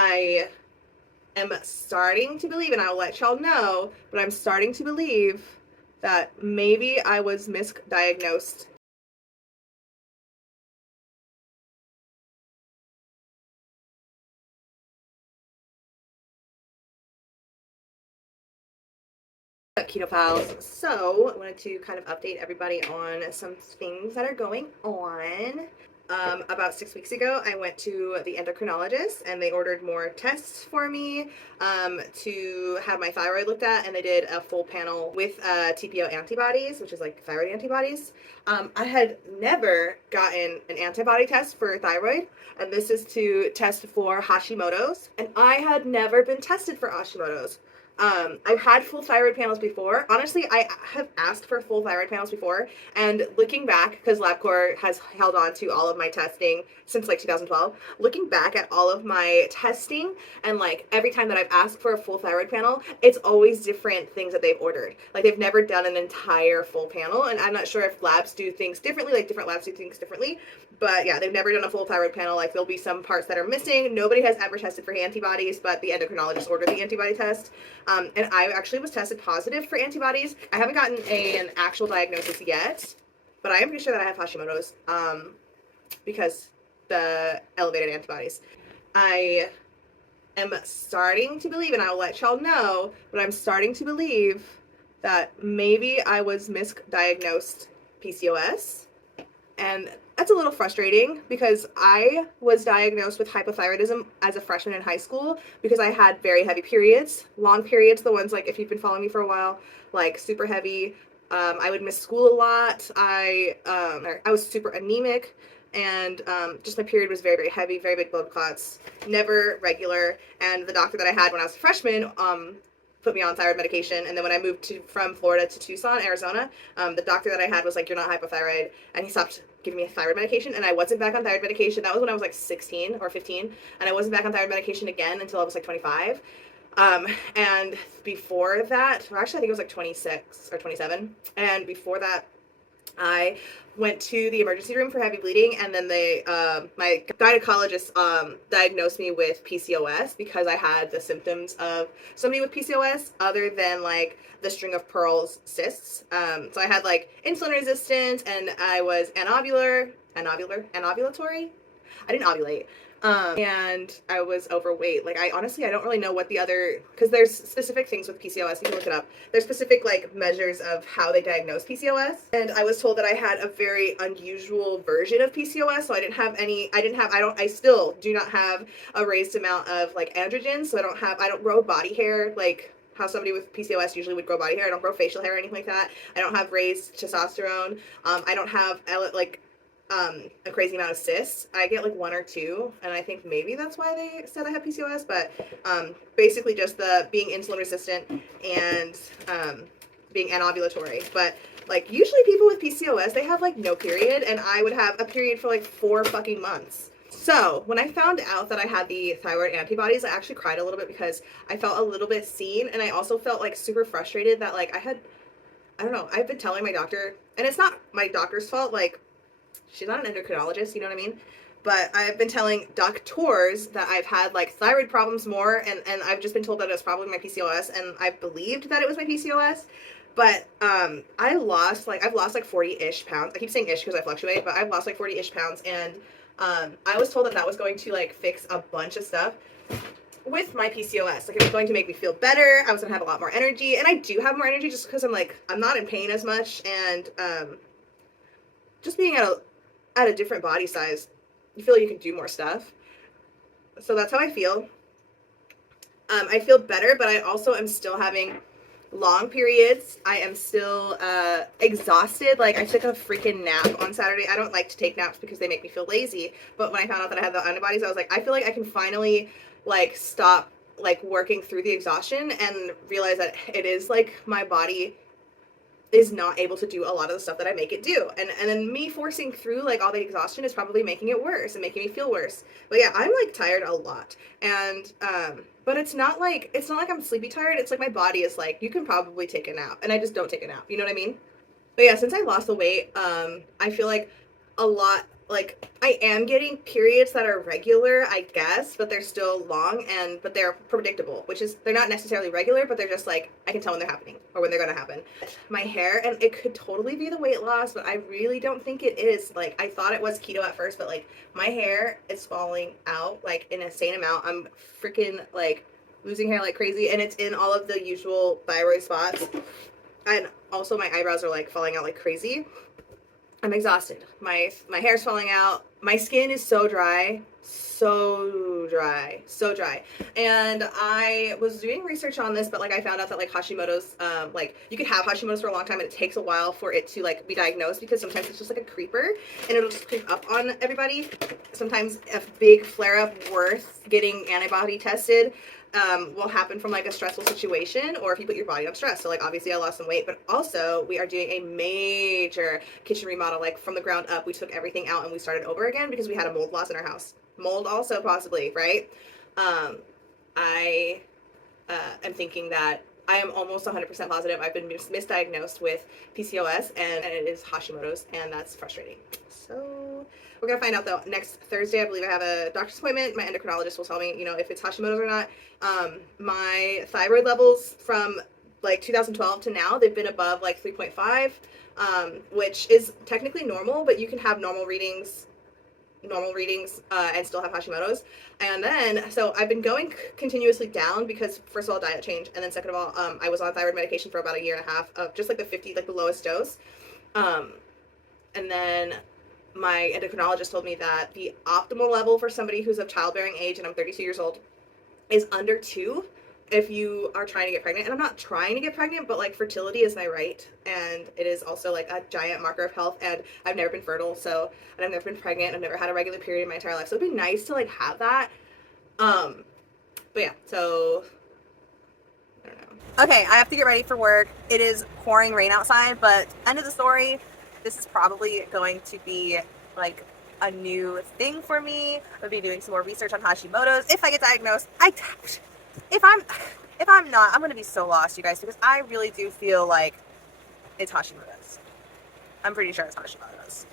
I am starting to believe, and I'll let y'all know, but I'm starting to believe that maybe I was misdiagnosed. Keto Files. So, I wanted to kind of update everybody on some things that are going on. About 6 weeks ago, I went to the endocrinologist and they ordered more tests for me to have my thyroid looked at, and they did a full panel with TPO antibodies, which is like thyroid antibodies. I had never gotten an antibody test for thyroid, and this is to test for Hashimoto's, and I had never been tested for Hashimoto's. I've had full thyroid panels before. Honestly, I have asked for full thyroid panels before, and looking back, because LabCorp has held on to all of my testing since like 2012, looking back at all of my testing, and like every time that I've asked for a full thyroid panel, it's always different things that they've ordered. Like they've never done an entire full panel, and I'm not sure if labs do things differently, like different labs do things differently, but yeah, they've never done a full thyroid panel. Like there'll be some parts that are missing. Nobody has ever tested for antibodies, but the endocrinologist ordered the antibody test. And I actually was tested positive for antibodies. I haven't gotten an actual diagnosis yet, but I am pretty sure that I have Hashimoto's because the elevated antibodies. I am starting to believe, and I'll let y'all know, but I'm starting to believe that maybe I was misdiagnosed PCOS. And that's a little frustrating because I was diagnosed with hypothyroidism as a freshman in high school because I had very heavy periods, long periods, the ones like if you've been following me for a while, like super heavy. I would miss school a lot. I was super anemic, and just my period was very, very heavy, very big blood clots, never regular. And the doctor that I had when I was a freshman put me on thyroid medication. And then when I moved from Florida to Tucson, Arizona, the doctor that I had was like, "You're not hypothyroid," and he stopped giving me a thyroid medication. And I wasn't back on thyroid medication. That was when I was like 16 or 15, and I wasn't back on thyroid medication again until I was like 25. And before that, well, actually, I think it was like 26 or 27. And before that, I went to the emergency room for heavy bleeding, and then my gynecologist diagnosed me with PCOS because I had the symptoms of somebody with PCOS, other than like the string of pearls cysts. So I had like insulin resistance, and I was anovulatory. I didn't ovulate. And I was overweight. Like I don't really know what the other, because there's specific things with PCOS. You can look it up. There's specific like measures of how they diagnose PCOS, and I was told that I had a very unusual version of PCOS. So I still do not have a raised amount of like androgens. So I don't grow body hair like how somebody with PCOS usually would grow body hair. I don't grow facial hair or anything like that. I don't have raised testosterone. I don't have like a crazy amount of cysts. I get like one or two, and I think maybe that's why they said I have PCOS. But basically, just the being insulin resistant and being anovulatory. But like usually, people with PCOS, they have like no period, and I would have a period for like 4 fucking months. So when I found out that I had the thyroid antibodies, I actually cried a little bit because I felt a little bit seen, and I also felt like super frustrated that like I don't know, I've been telling my doctor, and it's not my doctor's fault, like she's not an endocrinologist, you know what I mean? But I've been telling doctors that I've had like thyroid problems more, and I've just been told that it's probably my PCOS, and I believed that it was my PCOS. But I've lost like 40-ish pounds. I keep saying ish because I fluctuate, but I've lost like 40-ish pounds, and I was told that that was going to like fix a bunch of stuff with my PCOS. Like it was going to make me feel better. I was gonna have a lot more energy, and I do have more energy just because I'm not in pain as much, and just being at a different body size, you feel like you can do more stuff. So that's how I feel. I feel better, but I also am still having long periods. I am still exhausted. Like I took a freaking nap on Saturday. I don't like to take naps because they make me feel lazy. But when I found out that I had the antibodies, I was like, I feel like I can finally like stop like working through the exhaustion and realize that it is like my body is not able to do a lot of the stuff that I make it do. And then me forcing through like all the exhaustion is probably making it worse and making me feel worse. But yeah, I'm like tired a lot. And but it's not like I'm sleepy tired. It's like my body is like, you can probably take a nap. And I just don't take a nap. You know what I mean? But yeah, since I lost the weight, I feel like a lot like I am getting periods that are regular, I guess, but they're still long but they're predictable, which is they're not necessarily regular, but they're just like I can tell when they're happening or when they're gonna happen. My hair, and it could totally be the weight loss, but I really don't think it is. Like I thought it was keto at first, but like my hair is falling out like an insane amount. I'm freaking like losing hair like crazy, and it's in all of the usual thyroid spots, and also my eyebrows are like falling out like crazy. I'm exhausted. My hair's falling out. My skin is so dry, so dry. And I was doing research on this, but like I found out that like Hashimoto's, like you could have Hashimoto's for a long time, and it takes a while for it to like be diagnosed because sometimes it's just like a creeper, and it'll just creep up on everybody. Sometimes a big flare up worth getting antibody tested will happen from like a stressful situation, or if you put your body on stress. So like obviously I lost some weight, but also we are doing a major kitchen remodel, like from the ground up. We took everything out and we started over again because we had a mold loss in our house. Mold also possibly, right? I am thinking that I am almost 100% positive I've been misdiagnosed with PCOS, and it is Hashimoto's, and that's frustrating. So we're gonna find out though next Thursday. I believe I have a doctor's appointment. My endocrinologist will tell me, you know, if it's Hashimoto's or not. My thyroid levels from like 2012 to now, they've been above like 3.5, which is technically normal, but you can have normal readings and still have Hashimoto's. And then so I've been going continuously down because first of all diet change, and then second of all I was on thyroid medication for about a year and a half of just like the 50, like the lowest dose. And then my endocrinologist told me that the optimal level for somebody who's of childbearing age, and I'm 32 years old, is under 2 if you are trying to get pregnant. And I'm not trying to get pregnant, but like fertility is my right, and it is also like a giant marker of health, and I've never been fertile, so, and I've never been pregnant, I've never had a regular period in my entire life, so it'd be nice to like have that. But yeah, so I don't know. Okay, I have to get ready for work. It is pouring rain outside, but end of the story, this is probably going to be like a new thing for me. I'll be doing some more research on Hashimoto's. If I get diagnosed, if I'm not, I'm gonna be so lost, you guys, because I really do feel like it's Hashimoto's. I'm pretty sure it's Hashimoto's.